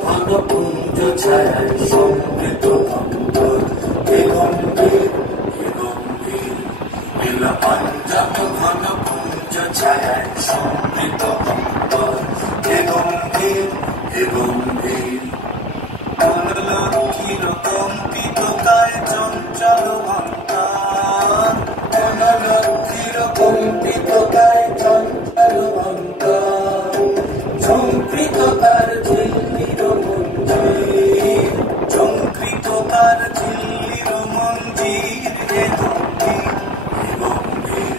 ঘন কুঞ্জ ছায়ায় সমৃত অন্তর হে গম্ভীর হে গম্ভীর নীলপঞ্জম ঘন কুঞ্জ ছায়ায় সমৃত অন্তর হে গম্ভীর হে গম্ভীর লক্ষ্মীর কম্পিত কায় চঞ্চল অন্তর লক্ষ্মীর কম্পিত কায় চঞ্চল অন্তর ঝঙ্কৃত তার ঝিল্লির মঞ্জির ঝঙ্কৃত তার ঝিল্লির মঞ্জির হে গম্ভীর হে গম্ভীর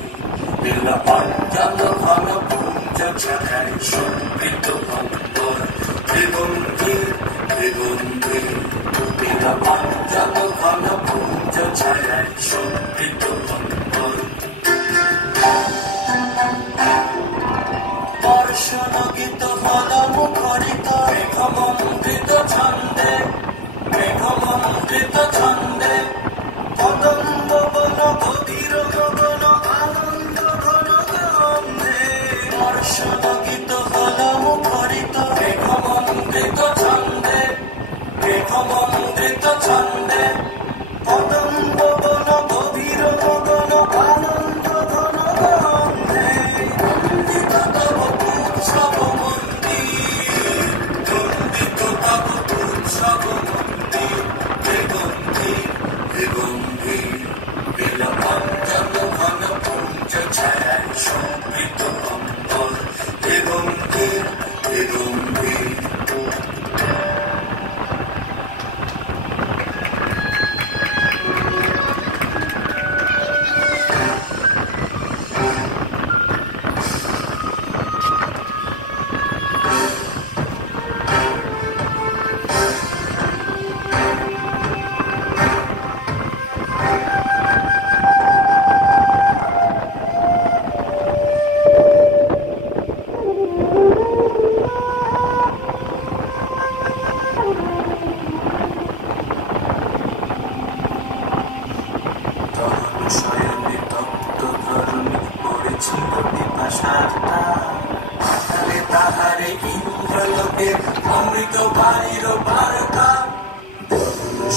নীলপঞ্জম ঘন কুঞ্জ ছায়ায় সমৃত অন্তর হে গম্ভীর হে গম্ভীর নীলপঞ্জম ঘন কুঞ্জ ছায়ায় সমৃত অন্তর বর্ষণগীত ফলমুখরিত মেঘমন্ডিত ছন্দে মেঘমন্ডিত ছন্দে কদম্ব বন গভীর গগন আনন্দ ঘন গন্ধে বর্ষণগীত ফলমুখরিত মেঘমন্ডিত ছন্দে মেঘমন্ডিত ছন্দে কদম্ব বন গভীর গগন আনন্দ ঘন গন্ধে বন্দিত তব উৎসব মন্দির বন্দিত তব উৎসব মন্দির হে গম্ভীর হে গম্ভীর নীলপঞ্জম ঘন কুঞ্জ ছায়ায় সমৃত অন্তর হে গম্ভীর হে গম্ভীর শয়নে তপ্ত ধরণী পড়েছিল পিপাসার তাহারে তাহারে ইন্দ্রলোকে অমৃত বাণীর বার্তা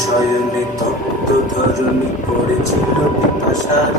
শয়নে তপ্ত ধরণী পড়েছিল পিপাসার